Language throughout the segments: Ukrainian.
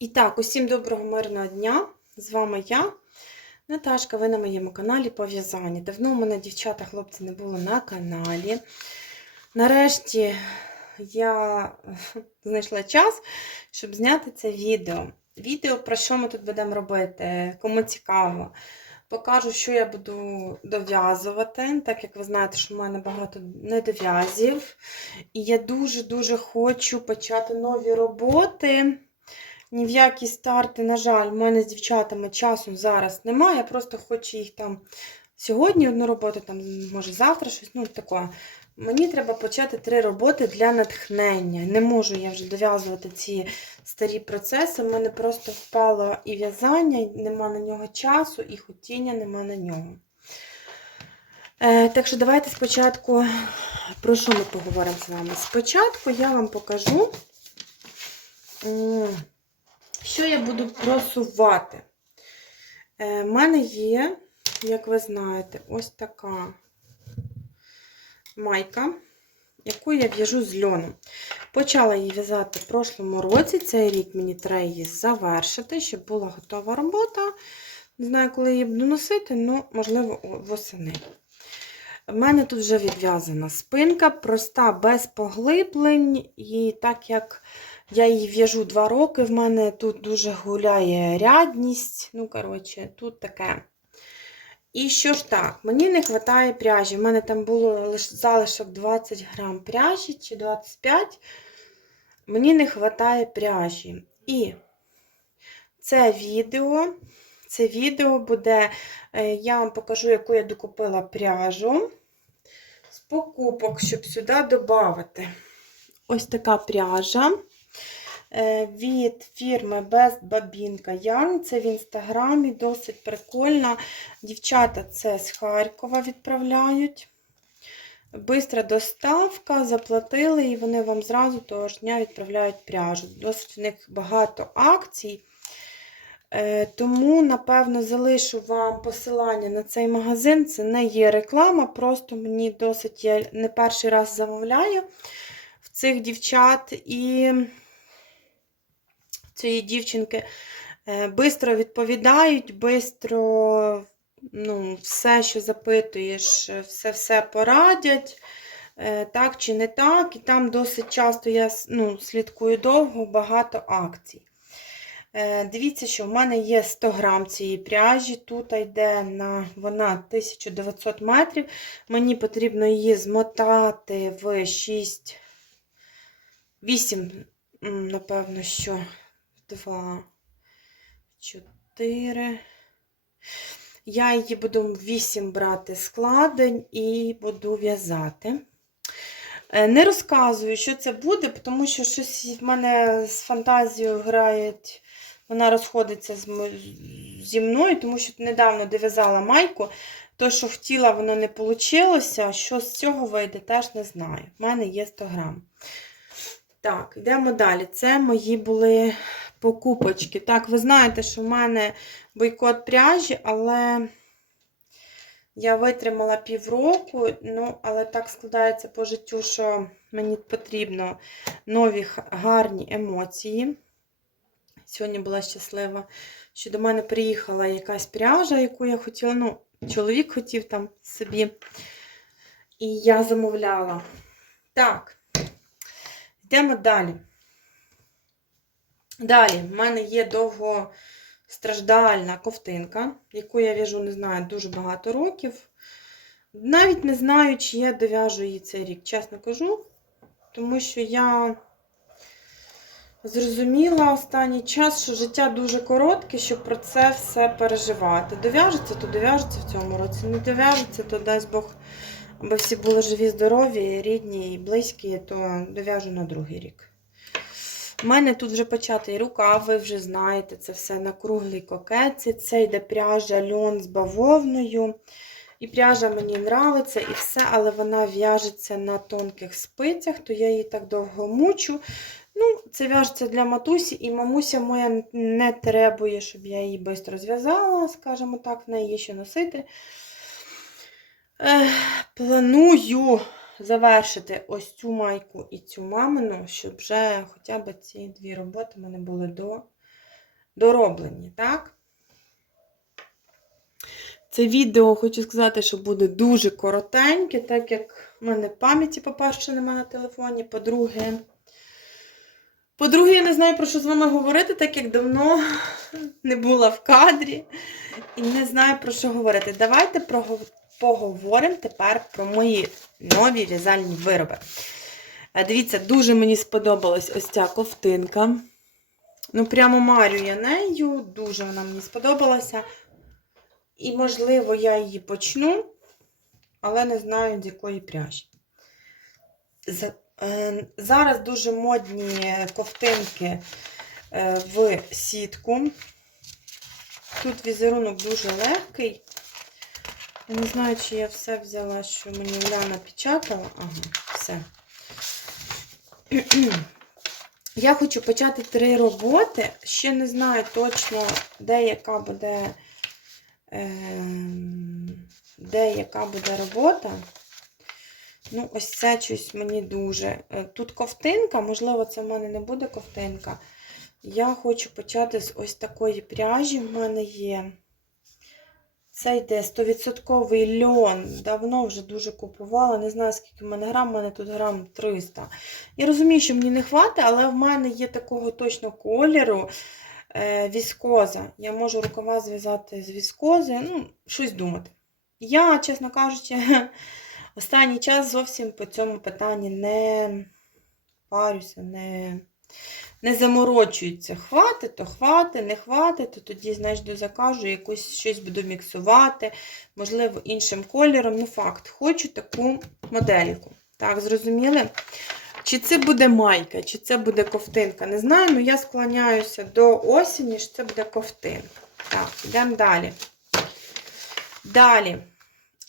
І так, усім доброго мирного дня! З вами я, Наташка, ви на моєму каналі по в'язанні. Давно у мене дівчата, хлопці не було на каналі. Нарешті я знайшла час, щоб зняти це відео. Відео, про що ми тут будемо робити, кому цікаво. Покажу, що я буду дов'язувати, так як ви знаєте, що в мене багато недов'язів. І я дуже-дуже хочу почати нові роботи. Ні в які старти, на жаль, в мене з дівчатами часу зараз немає. Я просто хочу їх там сьогодні одну роботу, там, може завтра щось, ну таке. Мені треба почати три роботи для натхнення. Не можу я вже дов'язувати ці старі процеси. У мене просто впало і в'язання, і нема на нього часу, і хотіння нема на нього. Е, так що давайте спочатку, про що ми поговоримо з вами? Спочатку я вам покажу. Що я буду просувати? У е, мене є, як ви знаєте, ось така майка, яку я в'яжу з льоном. Почала її в'язати в прошлому році. Цей рік мені треба її завершити, щоб була готова робота. Не знаю, коли її буду носити, але, можливо, восени. У мене тут вже відв'язана спинка, проста, без поглиблень. І так як я її в'яжу 2 роки, в мене тут дуже гуляє рядність. Ну, коротше, тут таке. І що ж так, мені не вистачає пряжі. У мене там було лише залишок 20 грам пряжі чи 25. Мені не вистачає пряжі. І це відео. Це відео буде, е, я вам покажу, яку я докупила пряжу з покупок, щоб сюди додати. Ось така пряжа е, від фірми Best Babinka Yarn. Це в інстаграмі, досить прикольна. Дівчата це з Харкова відправляють. Бистра доставка, заплатили, і вони вам зразу того ж дня відправляють пряжу. Досить в них багато акцій. Е, Тому, напевно, залишу вам посилання на цей магазин. Це не є реклама, просто мені досить я не перший раз замовляю в цих дівчат. І цієї дівчинки швидко відповідають, швидко ну, все, що запитуєш, все-все порадять. е, Так чи не так, і там досить часто я ну, слідкую довго, багато акцій. Е, Дивіться, що в мене є 100 грам цієї пряжі. Тут йде на вона 1900 метрів. Мені потрібно її змотати в 6, 8, напевно, що 2, 4. Я її буду 8 брати складень і буду в'язати. Е, Не розказую, що це буде, тому що щось в мене з фантазією грає, вона розходиться зі мною, тому що недавно дов'язала майку. То, що хотіла, воно не вийшло. Що з цього вийде, теж не знаю. У мене є 100 грам. Так, йдемо далі. Це мої були покупочки. Так, ви знаєте, що в мене бойкот пряжі, але я витримала півроку, ну, але так складається по життю, що мені потрібно нові гарні емоції. Сьогодні була щаслива, що до мене приїхала якась пряжа, яку я хотіла. Ну, чоловік хотів там собі. І я замовляла. Так, йдемо далі. Далі, в мене є довгостраждальна ковтинка, яку я в'яжу, не знаю, дуже багато років. Навіть не знаю, чи я дов'яжу її цей рік, чесно кажу. Тому що я зрозуміла останній час, що життя дуже коротке, щоб про це все переживати. Дов'яжеться, то дов'яжеться в цьому році. Не дов'яжеться, то дасть Бог, аби всі були живі, здорові, рідні і близькі, то дов'яжу на другий рік. У мене тут вже початий рукав, ви вже знаєте, це все на круглій кокетці. Це йде пряжа льон з бавовною. І пряжа мені нравиться, і все, але вона в'яжеться на тонких спицях, то я її так довго мучу. Це в'яжеться для матусі, і мамуся моя не требує, щоб я її швидко зв'язала, скажімо так, в неї є що носити. Планую завершити ось цю майку і цю мамину, щоб вже хоча б ці дві роботи мене були до дороблені, так? Це відео хочу сказати, що буде дуже коротеньке, так як в мене пам'яті, по-перше, немає на телефоні. По-друге, по-друге, я не знаю, про що з вами говорити, так як давно не була в кадрі і не знаю, про що говорити. Давайте поговоримо тепер про мої нові в'язальні вироби. Е, Дивіться, дуже мені сподобалась ось ця ковтинка. Ну, прямо марю я нею, дуже вона мені сподобалася. І, можливо, я її почну, але не знаю, з якої пряжі. Е, Зараз дуже модні ковтинки е, в сітку. Тут візерунок дуже легкий. Я не знаю, чи я все взяла, що мені Уляна печатала. Ага, все. Я хочу почати три роботи. Ще не знаю точно, де яка буде, ем, де яка буде робота. Ну, ось це щось мені дуже. Е, Тут ковтинка, можливо, це в мене не буде ковтинка. Я хочу почати з ось такої пряжі. В мене є. Це йде 100% льон. Давно вже дуже купувала. Не знаю, скільки в мене грам, в мене тут грам 300. Я розумію, що мені не хватить, але в мене є такого точно кольору е, віскоза. Я можу рукава зв'язати з віскози, ну, щось думати. Я, чесно кажучи, останній час зовсім по цьому питанні не парюся, не, не заморочуються. Хватить, то хватить, не хватить, то тоді, знаєш, дозакажу, якось щось буду міксувати, можливо, іншим кольором. Ну, факт, хочу таку модельку. Так, зрозуміли? Чи це буде майка, чи це буде ковтинка? Не знаю, але я склоняюся до осені, що це буде ковтинка. Так, йдемо далі. Далі.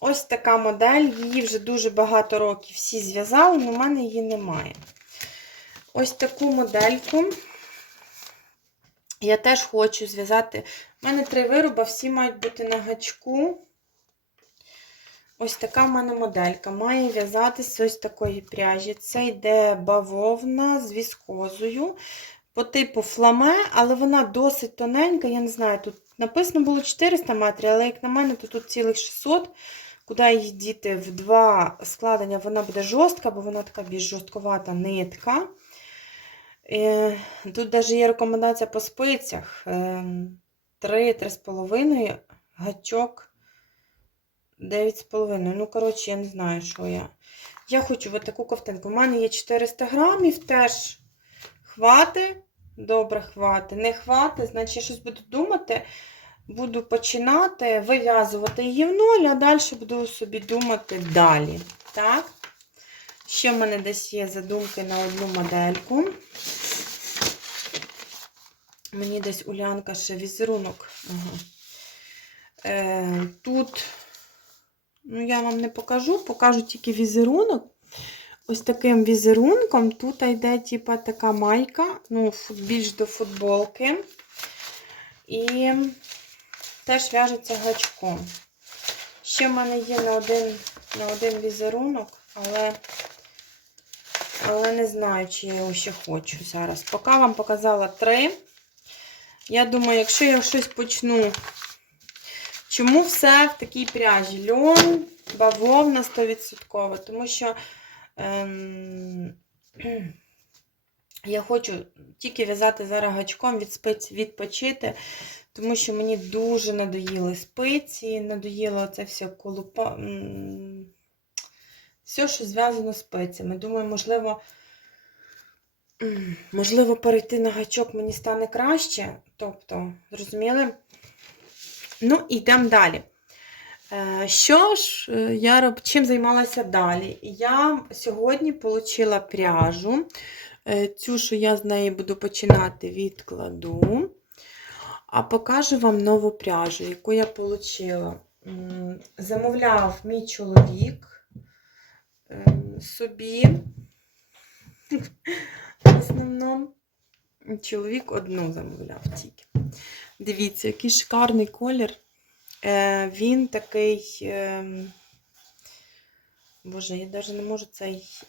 Ось така модель. Її вже дуже багато років всі зв'язали, але в мене її немає. Ось таку модельку. Я теж хочу зв'язати. У мене три вироби, всі мають бути на гачку. Ось така в мене моделька. Має в'язатися ось такої пряжі. Це йде бавовна з віскозою. По типу фламе, але вона досить тоненька. Я не знаю, тут написано було 400 метрів, але як на мене, то тут цілих 600. Куди її діти в два складення, вона буде жорстка, бо вона така більш жорстковата нитка. Е, Тут навіть є рекомендація по спицях. 3-3,5 гачок 9,5. Ну, коротше, я не знаю, що я. Я хочу ось таку ковтинку. У мене є 400 грамів, теж хвати. Добре, хвати. Не хвати, значить, я щось буду думати. Буду починати вив'язувати її в ноль, а далі буду собі думати далі. Так? Ще в мене десь є задумки на одну модельку. Мені десь Улянка ще візерунок. Ага. Е, тут, ну, я вам не покажу, покажу тільки візерунок. Ось таким візерунком. Тут йде, типа, така майка, ну, більш до футболки. І теж в'яжеться гачком. Ще в мене є на один, на один візерунок, але, але не знаю, чи я його ще хочу зараз. Поки вам показала три. Я думаю, якщо я щось почну. Чому все в такій пряжі? Льон, бавовна 100%. Тому що ем, я хочу тільки в'язати зараз гачком від спиць відпочити, тому що мені дуже надоїли спиці, надоїло це все колупа. Все, що зв'язано з спицями. Думаю, можливо, можливо, перейти на гачок мені стане краще. Тобто, зрозуміли? Ну, йдемо далі. Е, Що ж, е, я роб... чим займалася далі? Я сьогодні отримала пряжу. Е, Цю, що я з неї буду починати, відкладу. А покажу вам нову пряжу, яку я отримала. Замовляв мій чоловік ем, собі. В основному. Чоловік одну замовляв тільки. Дивіться, який шикарний колір. Е, він такий. ем, Боже, я навіть не можу цей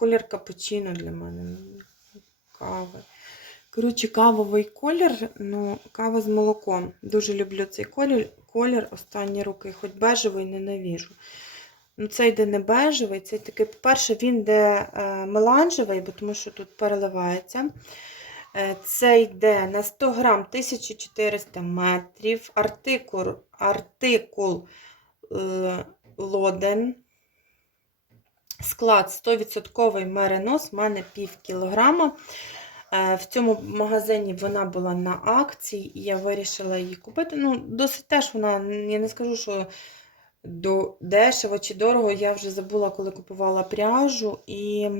колір капучино для мене. ну, Кави. Коротше, кавовий колір, ну, кава з молоком. Дуже люблю цей колір. Колір останні роки, хоч бежевий ненавіжу. Ну, цей йде не бежевий, цей такий, по-перше, він йде е, меланжевий, бо тому що тут переливається. Е, Це йде на 100 грам 1400 метрів. Артикул, артикул е, лоден. Склад 100% меринос, в мене пів кілограма. Е, В цьому магазині вона була на акції, і я вирішила її купити. Ну, досить теж вона, я не скажу, що до дешево чи дорого. Я вже забула, коли купувала пряжу. І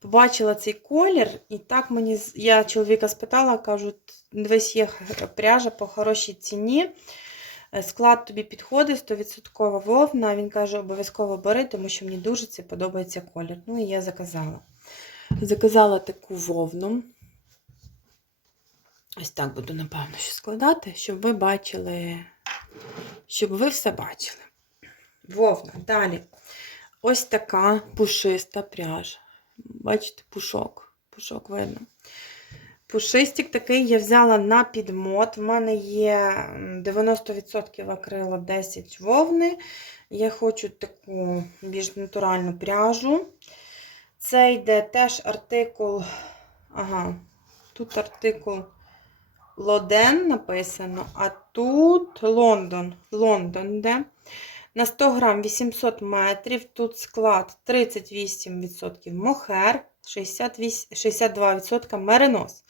побачила цей колір, і так мені. Я чоловіка спитала, кажу, дивись, є пряжа по хорошій ціні. Е, Склад тобі підходить, 100% вовна. Він каже, обов'язково бери, тому що мені дуже це подобається колір. Ну і я заказала. Заказала таку вовну. Ось так буду, напевно, що складати, щоб ви бачили, щоб ви все бачили. Вовна. Далі. Ось така пушиста пряжа. Бачите, пушок. Пушок видно. Пушистик такий я взяла на підмот. В мене є 90% акрилу, 10 вовни. Я хочу таку більш натуральну пряжу. Це йде теж артикул. Ага, тут артикул Лоден написано, а тут Лондон. Лондон йде. На 100 грам 800 метрів. Тут склад 38% мохер, 68, 62% меринос.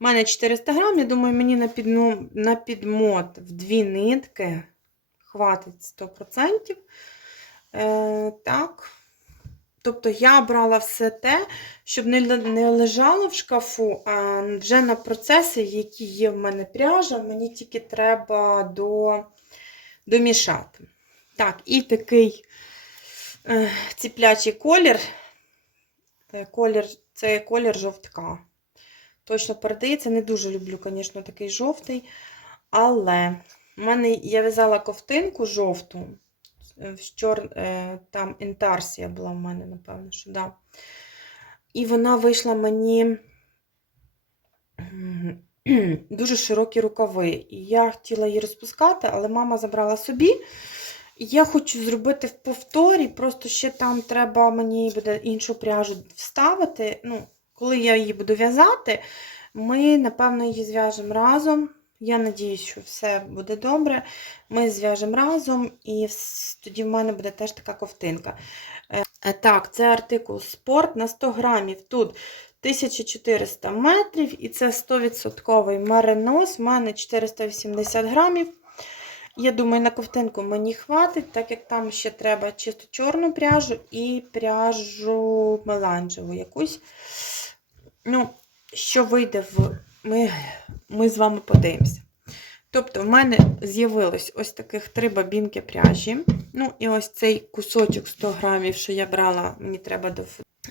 У мене 400 грам, я думаю, мені на, підно, на підмот в дві нитки хватить 100%. Е, так. Тобто я брала все те, щоб не, не лежало в шкафу, а вже на процеси, які є в мене пряжа, мені тільки треба до, домішати. Так, і такий е, ціплячий колір. Колір. Це колір жовтка. Точно передається. Не дуже люблю, звісно, такий жовтий. Але в мене я в'язала ковтинку жовту. е, В чор... е, Там інтарсія була в мене, напевно, що да. І вона вийшла мені дуже широкі рукави. І я хотіла її розпускати, але мама забрала собі. Я хочу зробити в повторі, просто ще там треба мені буде іншу пряжу вставити. Ну, коли я її буду в'язати, ми, напевно, її зв'яжемо разом. Я надіюсь, що все буде добре. Ми зв'яжемо разом, і тоді в мене буде теж така ковтинка. Е, Так, це артикул спорт на 100 грамів. Тут 1400 метрів, і це 100% меринос. У мене 480 грамів. Я думаю, на ковтинку мені хватить, так як там ще треба чисто чорну пряжу і пряжу меланжеву якусь. Ну, що вийде в. Ми, ми з вами подивимося. Тобто, в мене з'явилось ось таких три бабінки пряжі. Ну, і ось цей кусочок 100 грамів, що я брала, мені треба до.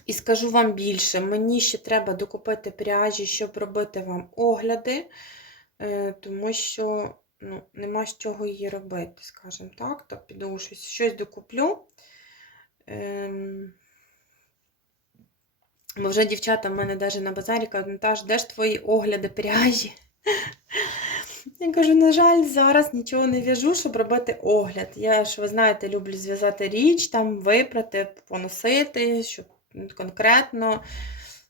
І скажу вам більше, мені ще треба докупити пряжі, щоб робити вам огляди, е, тому що ну, нема з чого її робити, скажімо так. То піду щось, щось докуплю. Ем... Бо вже дівчата в мене навіть на базарі кажуть, Наташ, де ж твої огляди пряжі? Я кажу, на жаль, зараз нічого не в'яжу, щоб робити огляд. Я ж, ви знаєте, люблю зв'язати річ, там випрати, поносити, щоб конкретно,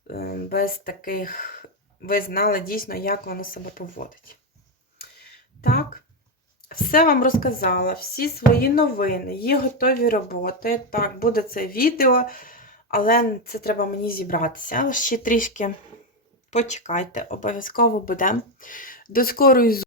е, без таких, ви знали дійсно, як воно себе поводить. Так, все вам розказала, всі свої новини, є готові роботи. Так, буде це відео, але це треба мені зібратися. Ще трішки почекайте, обов'язково буде. До скорої зустрічі!